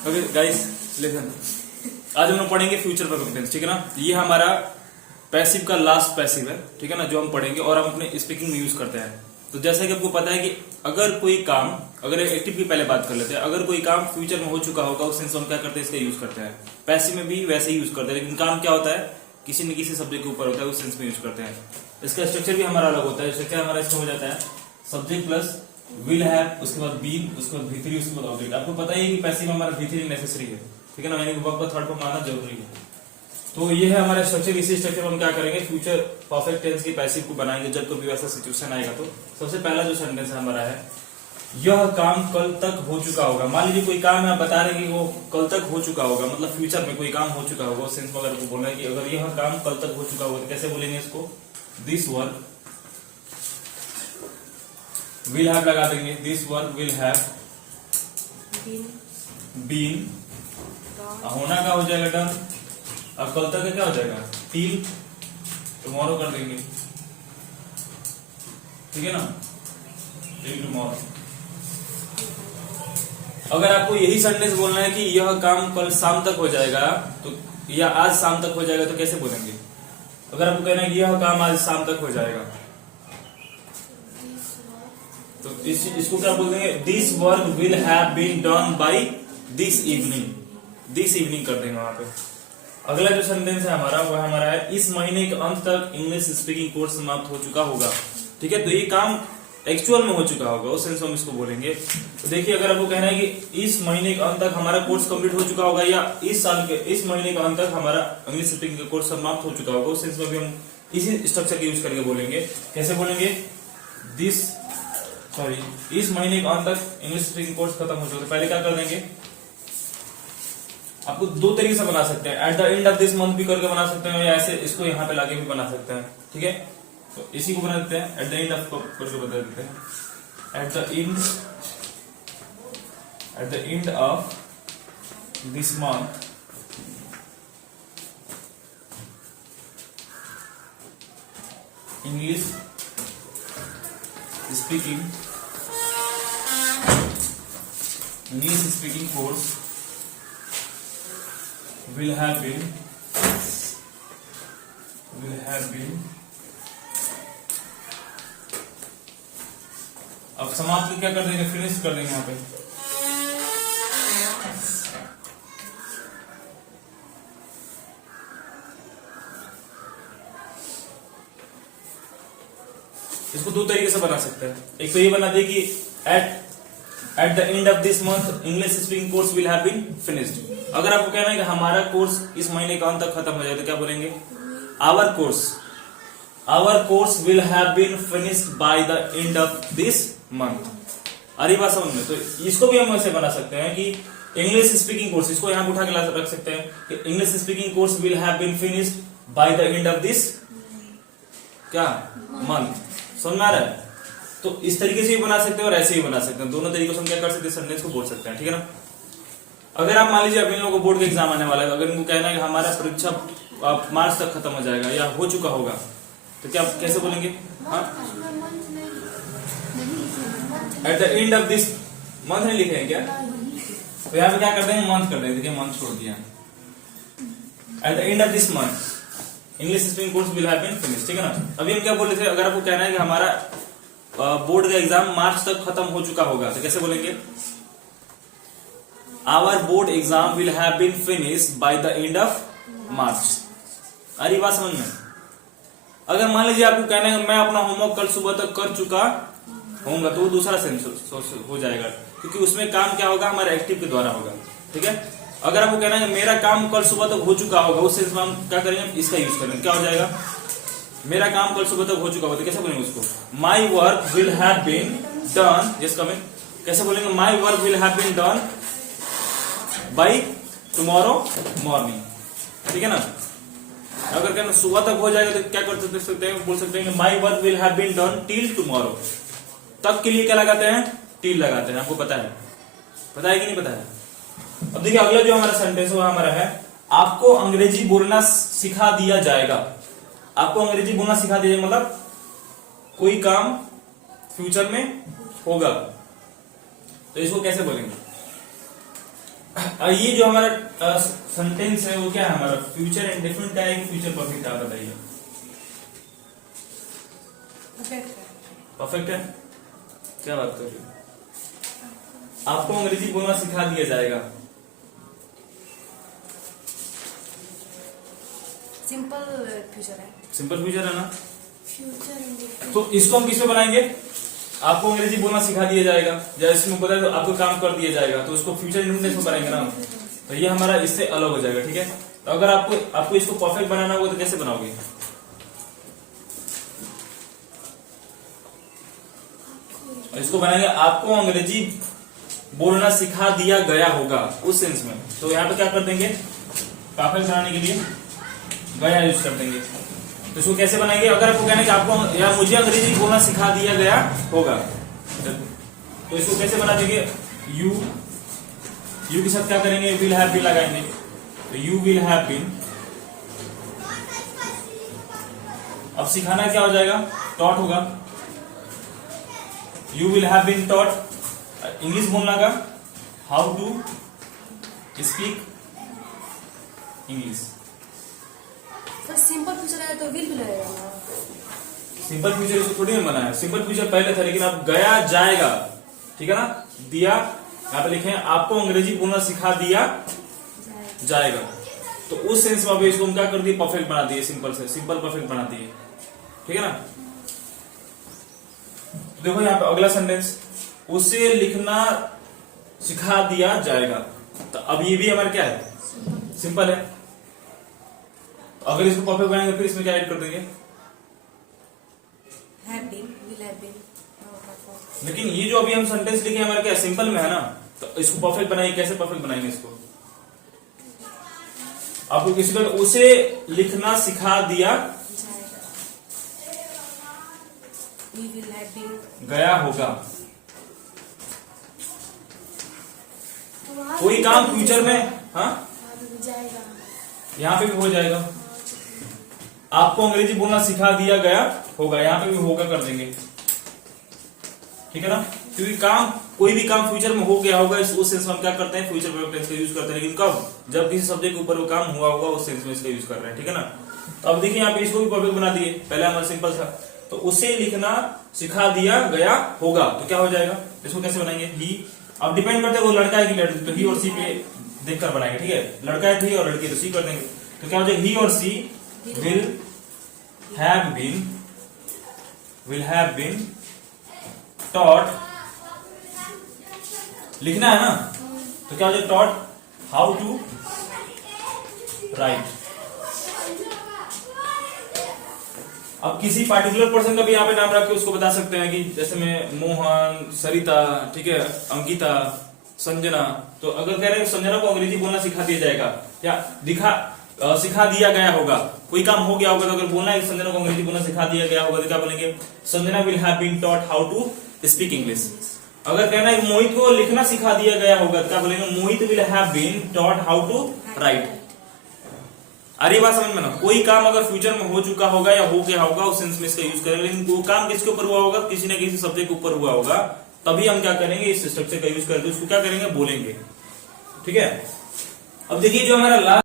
Okay guys listen, आज हम लोग पढ़ेंगे फ्यूचर परफेक्ट टेंस, ठीक है ना। ये हमारा पैसिव का लास्ट पैसिव है, ठीक है ना, जो हम पढ़ेंगे और हम अपने स्पीकिंग में यूज करते हैं। तो जैसा कि आपको पता है कि अगर कोई काम, अगर एक्टिव की पहले बात कर लेते हैं, अगर कोई काम फ्यूचर में हो चुका होगा उस सेंस में हम क्या करते हैं, इसका यूज करते हैं। पैसिव में भी वैसे ही यूज करते हैं, लेकिन काम क्या होता है, किसी न किसी सब्जेक्ट के ऊपर होता है, उस सेंस में यूज करते हैं। इसका स्ट्रक्चर भी हमारा अलग होता है। स्ट्रक्चर हमारा इसमें हो जाता है सब्जेक्ट प्लस विल हैव, उसके बाद बीन, उसके बाद V3, उसके बाद ऑब्जेक्ट। आपको पता ही है कि पैसिव में हमारा V3 नेसेसरी है, ठीक है ना, यानी कि वर्ब का थर्ड फॉर्म आना जरूरी है। तो ये है हमारा स्ट्रक्चर। इसी स्ट्रक्चर में हम क्या करेंगे, फ्यूचर परफेक्ट टेंस की पैसिव को बनाएंगे जब कभी वैसा सिचुएशन आएगा। तो सबसे पहला जो सेंटेंस हमारा है, यह काम कल तक हो चुका होगा। मान लीजिए कोई काम है, आप बता रहे हैं कि वो कल तक हो चुका होगा, मतलब फ्यूचर में कोई काम हो चुका होगा। उस सेंस में अगर आपको बोलना है कि अगर यह काम कल तक हो चुका होगा, तो कैसे बोलेंगे इसको, दिस वर्क विल हैव लगा देंगे, this work will have been, होना का हो जाएगा डन, अब कल तक क्या हो जाएगा, टिल टुमारो कर देंगे, ठीक है ना, टिल टुमारो। अगर आपको यही सेंटेंस बोलना है कि यह काम कल शाम तक हो जाएगा, तो या आज शाम तक हो जाएगा, तो कैसे बोलेंगे। अगर आपको कहना है कि यह काम आज शाम तक हो जाएगा, तो इसको क्या बोल देंगे, this work will have been done by this evening, this evening कर देंगे वहां पे। अगला जो सेंटेंस है हमारा, वो हमारा है, इस महीने के अंत तक इंग्लिश स्पीकिंग कोर्स समाप्त हो चुका होगा, ठीक है। तो ये काम एक्चुअल में हो चुका होगा, उस सेंस में हम इसको बोलेंगे। तो देखिए, अगर आपको कहना है कि इस महीने के अंत तक हमारा कोर्स कंप्लीट हो चुका होगा, या इस साल के इस महीने के अंत तक हमारा इंग्लिश स्पीकिंग का कोर्स समाप्त हो चुका होगा, उस सेंस में भी हम इसी स्ट्रक्चर का यूज करके बोलेंगे। कैसे बोलेंगे, इस महीने के अंत तक इंग्लिश स्पीकिंग कोर्स खत्म हो चुका है। पहले क्या कर देंगे, आपको दो तरीके से बना सकते हैं, eight the end of this month भी करके बना सकते हैं, या ऐसे इसको यहाँ पे लाके भी बना सकते हैं, ठीक है। तो इसी को बना देते हैं, एट द एंड ऑफ करके बता देते हैं, eight the end of this month English speaking course will have been अब समाप्त क्या कर देंगे, फिनिश कर देंगे यहाँ पे। इसको दो तरीके से बना सकते हैं। एक तो ये बना दे कि at the end of this month English speaking course will have been finished. अगर आपको कहना है कि हमारा कोर्स इस महीने का अंत तक खत्म हो जाए, तो क्या बोलेंगे, our course will have been finished by the end of this month. अरे बात समझ में। तो इसको भी हम ऐसे बना सकते हैं कि इंग्लिश स्पीकिंग कोर्स, इसको यहां उठा के रख सकते हैं कि English speaking course will have been finished by the end of this क्या मंथ। समझ में आ रहा है। तो इस तरीके से भी बना सकते हैं और ऐसे ही बना सकते हैं, दोनों तरीकों से हम क्या कर सकते हैं, सेंटेंस को बोल सकते हैं, ठीक है ना। अगर आप मान लीजिए, अब इन लोगों को बोर्ड का एग्जाम आने वाला है, अगर इनको कहना है कि हमारा परीक्षा मार्च तक खत्म हो जाएगा या हो चुका होगा, तो क्या कैसे बोलेंगे, हाँ, eight the end of this month नहीं लिखे हैं क्या, तो यहाँ पे क्या कर देंगे, मंथ कर देंगे। देखिए मंथ छोड़ दिया, at the end of this month English speaking course will have been finished, ठीक है ना। अभी हम क्या बोल रहे थे, अगर आपको कहना है कि हमारा बोर्ड का एग्जाम मार्च तक खत्म हो चुका होगा, तो कैसे बोलेंगे, our board exam will have been finished by the end of March. अरे बात समझ में। अगर मान लीजिए आपको कहना है मैं अपना होमवर्क कल सुबह तक कर चुका होऊंगा, तो वो दूसरा सेंस हो जाएगा, क्योंकि उसमें काम क्या होगा, हमारे एक्टिव के द्वारा होगा, ठीक है। अगर आपको कहना है मेरा काम कल सुबह तक हो चुका होगा, उस सेंस में हम क्या करेंगे, इसका यूज करेंगे। क्या हो जाएगा, मेरा काम कल सुबह तक हो चुका होगा, तो कैसे बोलेंगे उसको, my work will have been done, just coming, कैसे बोलेंगे, my work will have been done by tomorrow morning, ठीक है ना। अगर कहना सुबह तक हो जाएगा, तो क्या कर सकते हैं, बोल सकते हैं my work will have been done till tomorrow. तक के लिए क्या लगाते हैं, टिल लगाते हैं, आपको पता है कि नहीं पता है। अब देखिए, अगला जो हमारा सेंटेंस वो हमारा है, आपको अंग्रेजी बोलना सिखा दिया जाएगा। आपको अंग्रेजी बोलना सिखा दिया जाएगा मतलब कोई काम फ्यूचर में होगा, तो इसको कैसे बोलेंगे, और ये जो हमारा सेंटेंस है वो क्या है हमारा, फ्यूचर इंडेफिनिट का है, फ्यूचर परफेक्ट है, आप बताइए। परफेक्ट है, क्या बात कर रही हो? आपको अंग्रेजी बोलना सिखा दिया जाएगा। सिंपल फ्यूचर है। सिंपल फ्यूचर है ना, फ्यूचर तो इसको हम किसमें बनाएंगे, आपको अंग्रेजी बोलना सिखा दिया जाएगा, या इसमें पता है तो आपको काम कर दिया जाएगा, तो उसको फ्यूचर इंडेफिनिट में बनाएंगे ना, तो ये हमारा इससे अलग हो जाएगा। ठीक है, तो अगर आपको इसको परफेक्ट बनाना होगा तो कैसे बनाओगे? इसको बनाएंगे आपको अंग्रेजी बोलना सिखा दिया गया होगा, उस सेंस में। तो यहाँ पे क्या कर देंगे, परफेक्ट बनाने के लिए गया यूज कर देंगे। तो इसको कैसे बनाएंगे, अगर आपको कहना है कि आपको या मुझे अंग्रेजी बोलना सिखा दिया गया होगा, तो इसको कैसे बना देंगे, यू के साथ क्या करेंगे, विल हैव बीन लगाएंगे, तो यू विल हैव बीन। अब सिखाना क्या हो जाएगा, टॉट होगा, you will have been taught. English बोलना का, हाउ टू स्पीक इंग्लिश। तो सिंपल फ्यूचर है तो विल भी लगेगा ना। सिंपल फ्यूचर इसको थोड़ी ना बनाया, सिंपल फ्यूचर पहले था, लेकिन अब गया जाएगा। ठीक है ना, दिया यहाँ पे लिखे हैं, आपको अंग्रेजी बोलना सिखा दिया जाएगा, तो उस सेंस में इसको हम क्या कर दिए, परफेक्ट बना दिए, सिंपल से सिंपल परफेक्ट बना दिए। ठीक है ना, देखो यहाँ पे अगला सेंटेंस, उसे लिखना सिखा दिया जाएगा। तो अब ये भी हमारा क्या है, सिंपल है। अगर इसको परफेक्ट बनाएंगे फिर इसमें क्या ऐड कर देंगे, have been, will have been. लेकिन ये जो अभी हम सेंटेंस लिखे हमारे क्या सिंपल में है ना, तो इसको परफेक्ट बनाएंगे, कैसे परफेक्ट बनाएंगे इसको, आपको किसी को उसे लिखना सिखा दिया We will have been गया होगा। कोई काम फ्यूचर में, हाँ जाएगा, यहाँ पे भी हो जाएगा, आपको अंग्रेजी बोलना सिखा दिया गया होगा, यहाँ पे भी होगा कर देंगे। ठीक है ना, क्योंकि काम कोई भी काम फ्यूचर में हो गया होगा, उस सेंस में हम क्या करते हैं, फ्यूचर परफेक्ट टेंस का यूज करते हैं। लेकिन कब, जब किसी सब्जेक्ट के ऊपर वो काम हुआ होगा, उस सेंस में इसका यूज कर रहे हैं। ठीक है ना, तो अब देखिए यहाँ पे इसको भी परफेक्ट बना दिए, पहले हमारा सिंपल था, तो उसे लिखना सिखा दिया गया होगा, तो क्या हो जाएगा, इसको कैसे बनाएंगे, ही। अब डिपेंड करता है वो लड़का है कि लड़की, तो ही और सी पे देखकर बनाएंगे। ठीक है, लड़का है तो ही, और लड़की तो सी कर देंगे, तो क्या हो जाएगा, ही और सी विल हैव बीन टॉट। लिखना है ना, तो क्या हो जाएगा, टॉट हाउ टू राइट। अब किसी पार्टिकुलर पर्सन का भी यहाँ पे नाम रख के उसको बता सकते हैं कि जैसे मैं मोहन, सरिता, ठीक है, अंकिता, संजना। तो अगर कह रहे हैं संजना को अंग्रेजी बोलना सिखा दिया जाएगा या सिखा दिया गया होगा, कोई काम हो गया होगा, तो अगर बोलना है संजना को अंग्रेजी बोलना सिखा दिया गया होगा, तो क्या बोलेंगे, Sanjana will have been taught how to speak English. अगर कहना है मोहित को लिखना सिखा दिया गया होगा, तो क्या बोलेंगे, Mohit will have been taught how to write. अरे बात समझ में ना, कोई काम अगर फ्यूचर में हो चुका होगा या हो गया होगा, उस सेंस में इसका यूज करेंगे। लेकिन वो काम किसके ऊपर हुआ होगा, किसी न किसी सब्जेक्ट के ऊपर हुआ होगा, तभी हम क्या करेंगे, इस स्ट्रक्चर का यूज करके उसको क्या करेंगे, बोलेंगे। ठीक है, अब देखिए जो हमारा लास्ट